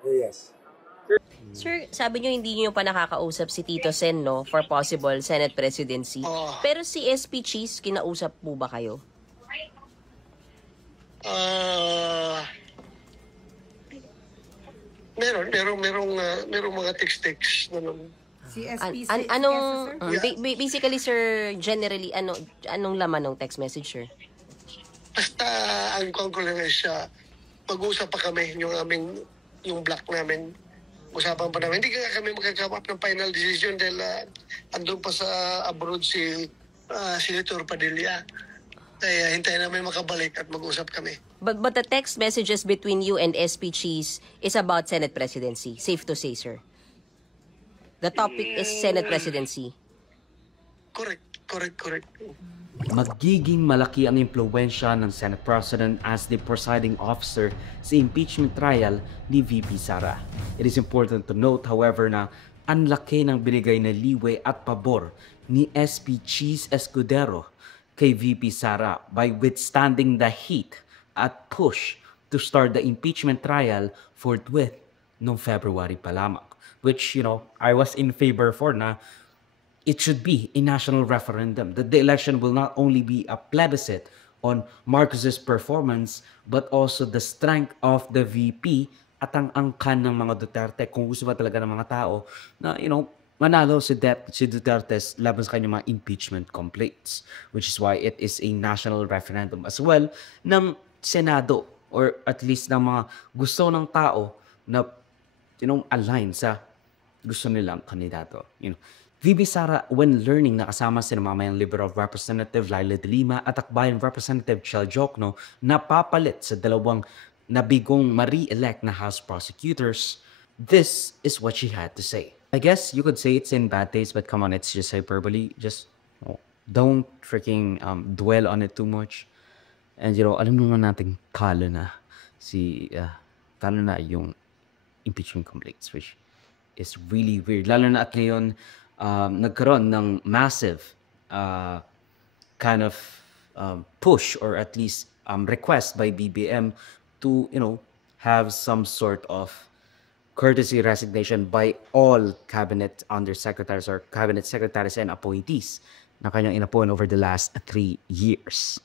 Oh, yes. Sir, sabi nyo hindi nyo pa nakakausap si Tito Sen, no? For possible Senate presidency. Oh, Pero si SP Cheese, kinausap po ba kayo? merong mga text-text naman. Si SP Anong, sir? basically, sir, generally, anong laman ng text message, sir? Basta ang conclusion siya, mag-usap pa kami yung block namin. Usapan pa namin. Hindi kami magkakama ng final decision dahil andun pa sa abroad si Senator Padilla. Kaya hintayin namin makabalik at mag-usap kami. But the text messages between you and SP Cheese is about Senate presidency. Safe to say, sir. The topic is Senate presidency. Correct. Magiging malaki ang impluwensya ng Senate President as the presiding officer sa impeachment trial ni VP Sara. It is important to note, however, na ang laki ng binigay na leeway at pabor ni SP Cheese Escudero kay VP Sara by withstanding the heat at push to start the impeachment trial forthwith noong February pa lamang. Which, I was in favor for na it should be a national referendum. That the election will not only be a plebiscite on Marcos's performance, but also the strength of the VP at ang angkan ng mga Duterte, kung gusto ba talaga ng mga tao na, manalo si Duterte laban sa kanyang mga impeachment complaints. Which is why it is a national referendum as well ng Senado, or at least ng mga gusto ng tao na, align sa gusto nilang kandidato. VP Sara, when learning na kasama si namamayang Liberal Representative Laila de Lima at Akbayan Representative Chel Jokno napapalit sa dalawang nabigong ma-re-elect na House prosecutors, this is what she had to say. I guess you could say it's in bad taste, but come on, it's just hyperbole. Just don't freaking dwell on it too much. And alam naman natin talo na yung impeachment complaints, which is really weird. Lalo na at ngayon, nagkaroon ng massive kind of push, or at least request by BBM to, have some sort of courtesy resignation by all cabinet undersecretaries or cabinet secretaries and appointees na kanyang inappoint over the last 3 years.